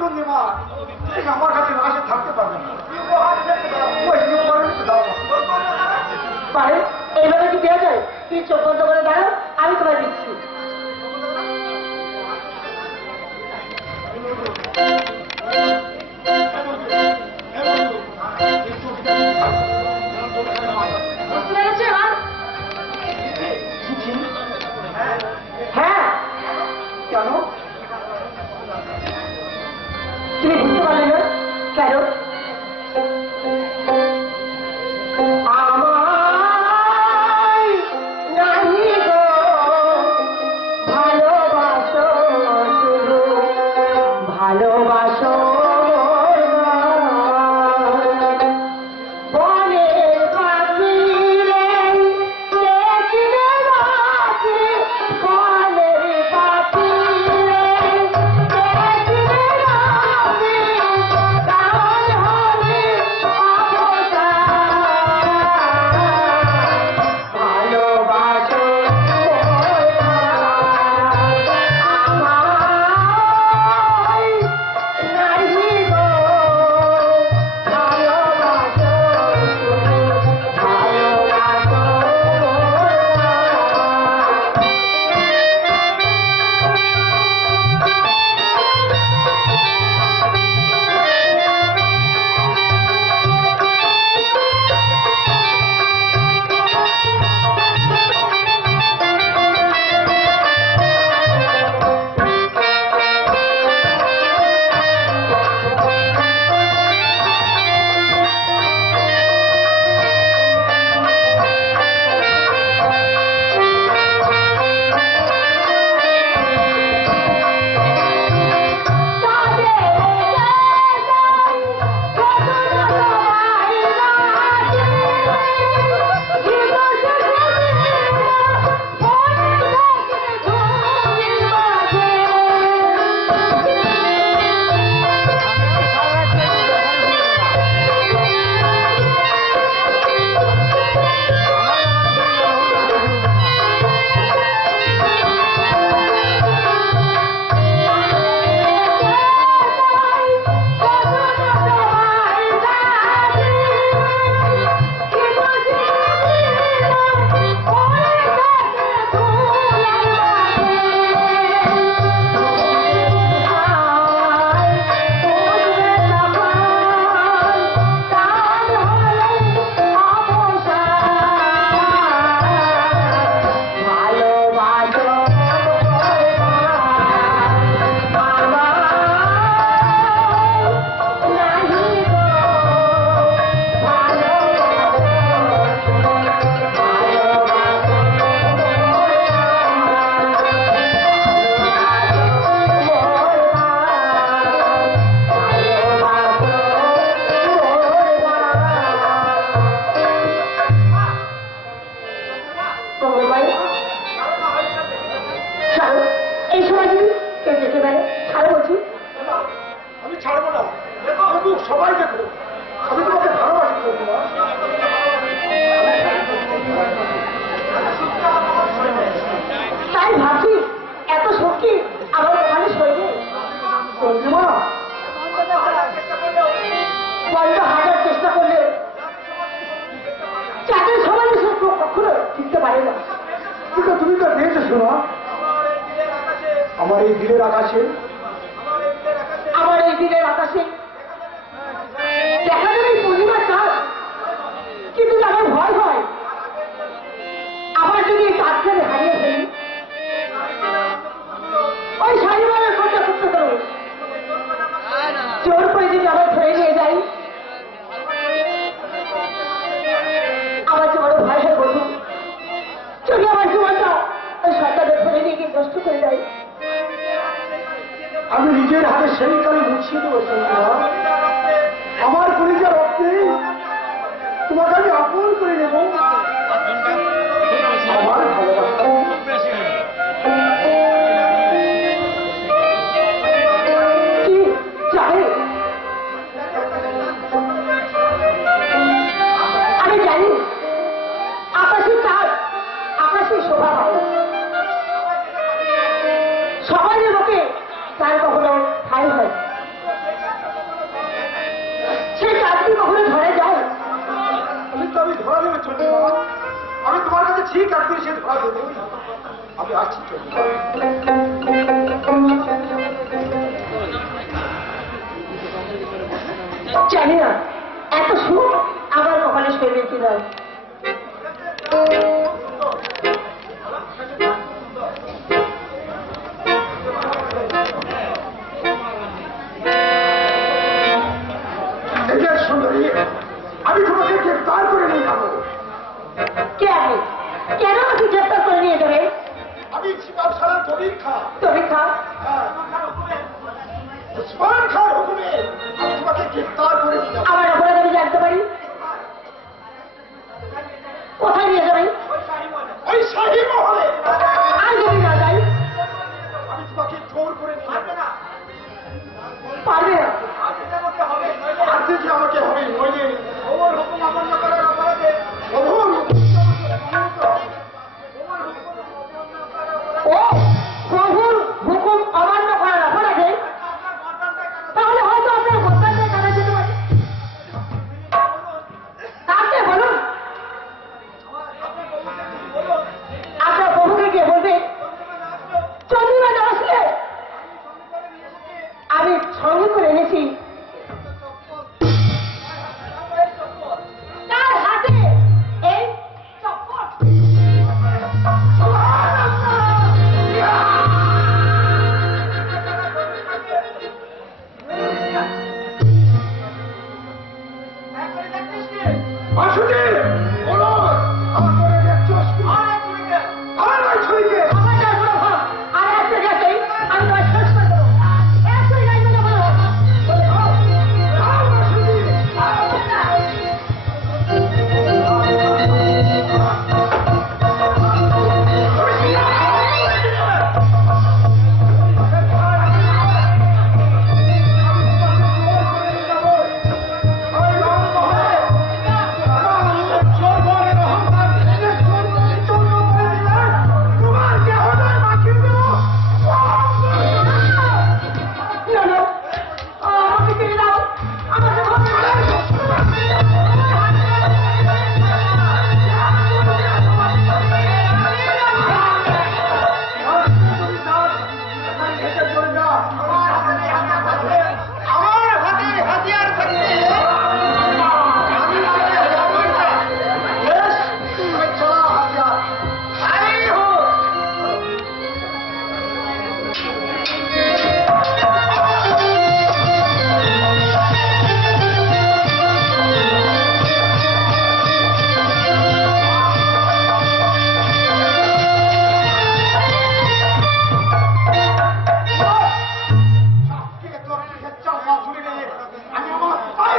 চন্দ্রিমা আমার কাছে আসে থাকতে পারবে না। পারে এইভাবে কি দেওয়া যায়? তুই চোখ বন্ধ করে দাঁড়াও, আমি তোমায় দিচ্ছি। হ্যাঁ, কেন তুমি বুঝতে পারলে না? কেন আমার এই দিনের আকাশে দেখা যাবে পূর্ণিমার চাঁদ, কিন্তু আমার ভয় হয় আবার যদি এই চাঁদকে হারিয়ে ফেলি, ওই শাড়িওয়ালার কথা করতে করো জোর করে যদি আবার ধরে নিয়ে যাই, আমার যে বড় ভয় হয় বলুন, যদি আমার জীবনটা ওই সরকারের ধরে নিয়ে গিয়ে নষ্ট করে দেয়। আমি নিজের হাতে সেই কালে মুছিয়ে দেবো আমার পরিচয় রক্তে তোমাকে আমি আপন করে নেব। আমার ভালোবাসা কি জানে, আমি জানি আকাশে চাঁদ আকাশে শোভা পায়, সবাই লোকে তার কখনো ঠাই হয়, ঠিক আপনি সে ধরা দেবো। আমি আসছি তো। জানি না এত সুখ আমার কপালে শরীরে ছিল। সুন্দরী, আমি তোমাকে গ্রেফতার করে নিয়ে যাবো। কেন কেন আমাকে গ্রেফতার করে নিয়ে যাবে? আমি ইসমাম খানের দলিল খা। তবে খা উসমান খান হুকুমে আমি তোমাকে গ্রেফতার করে নিয়ে যাবো। আমার অপরাধ আমি জানতে পারি? কোথায় নিয়ে যাবেন? ওই শাহী মহলে। আর যদি না যাই? আমি তোমাকে জোর করে নিয়ে যাবো। পারবে না। আজকে যে আমাকে হবে নইলে ওমর হুকুম অমান্য করার অপরাধে ও প্রভুর হুকুম অমান্য করার অপরাধে? তাহলে হয়তো আপনার ভোটারদের কাছে যেতে পারে। তাকে বলুন, আপনার প্রভুকে গিয়ে বলবে চন্দ্রিমা না আসলে আমি সঙ্গে করে এনেছি তার হাতে এই চপ্পল। বাসুদেব বলো আমার করে দেখছস কি? আমার ভাই ছড়িকে আমার যা বড় ভাব, আর একটা গেছেই আমি তোমার শেষ করে দেবো। একটাই গাই বলে বলো। না, না, আমাকে ছেড়ে দাও। আমাকে ধরবে না। আমার হাতে হাতিয়ার থাকতে আমি চলা হাতিয়ার আই হোক। আমি আমার ভাই